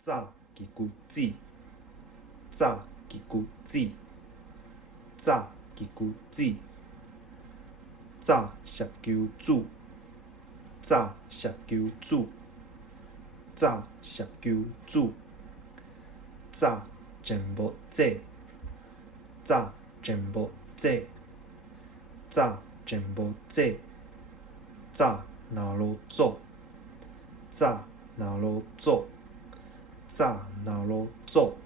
炸鸡骨子，炸鸡骨子，炸鸡骨子，炸烧球煮，炸烧球煮，炸烧球煮，炸全部仔，炸全部仔，炸全部仔，炸南螺粥，炸南螺粥，炸南螺粥，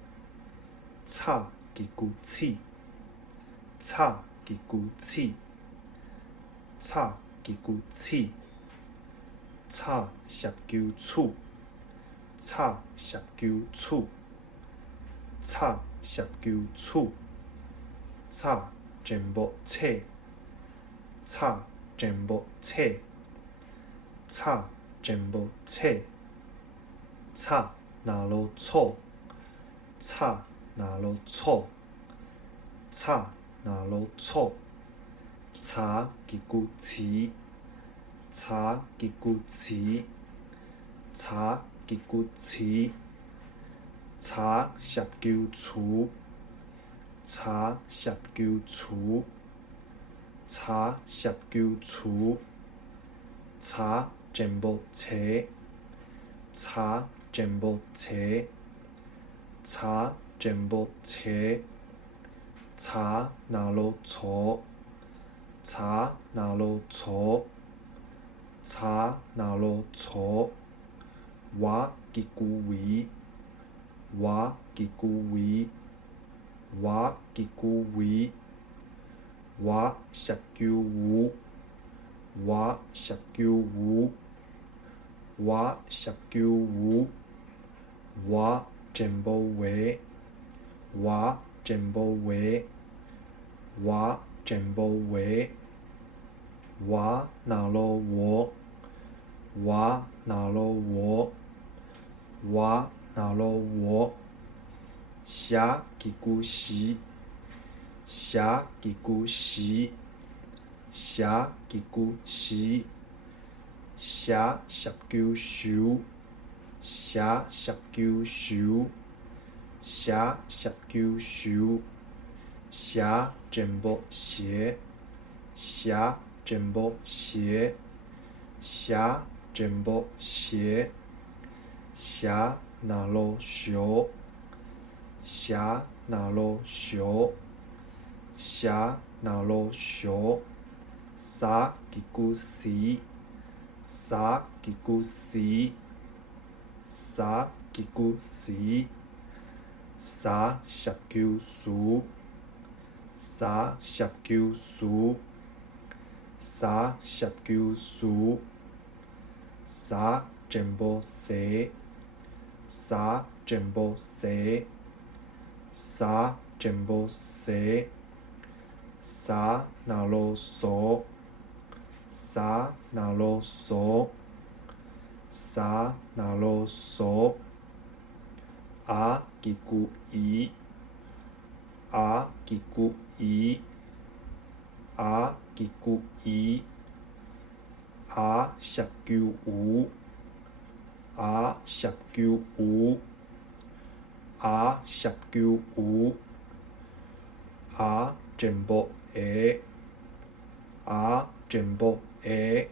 炒鸡骨翅，炒鸡骨翅，炒鸡骨翅，炒烧球煮，炒烧球煮，炒烧球煮，炒全部切，炒全部切，炒全部切，炒南螺醋，炒南螺醋，炒南螺醋，炒鸡骨翅，炒鸡骨翅，炒鸡骨翅，炒烧球厨，炒烧球厨，炒烧球厨，炒全部切，炒全部切，炒全部切，炒南螺醋，炒南螺醋，炒南螺醋，挖鸡骨尾，挖鸡骨尾，挖鸡骨尾，挖烧球鱼，挖烧球鱼，挖烧球鱼，挖全部鱼，挖全部鱼，挖全部鱼，挖南螺锅，挖南螺锅，挖南螺锅，写鸡骨丝，写鸡骨丝，写鸡骨丝，写烧球球，写烧球球，写烧球球，写全部写，写全部写，写全部写，写南螺烧，写南螺烧，写南螺烧，杀鸡骨丝，杀鸡骨丝，杀鸡骨丝，杀烧球丝，杀烧球丝，杀烧球丝，杀全部洗，杀全部洗，杀全部洗，杀南螺酥，杀南螺酥，杀南螺酥，鸭鸡骨鱼，鸭鸡骨鱼，鸭鸡骨鱼，鸭烧球鱼，鸭烧球鱼，鸭烧球鱼，鸭全部鹅，鸭全部鹅，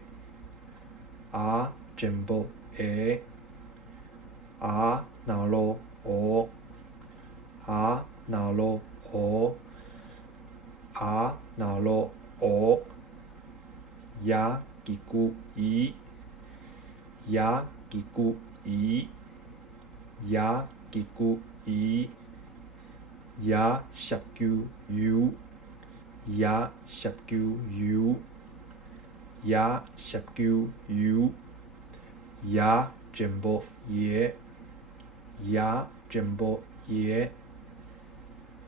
鸭全部鹅，鸭南螺蚵，鸭南螺蚵，鸭南螺蚵，鸭鸡骨鱼，鸭鸡骨鱼，鸭鸡骨鱼，鸭烧球油，鸭烧球油，鸭烧球油，鸭全部椰，鸭全部椰，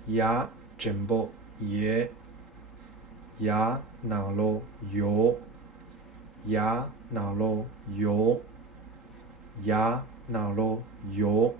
鸭全部椰，鸭南螺油，鸭南螺油，鸭南螺油。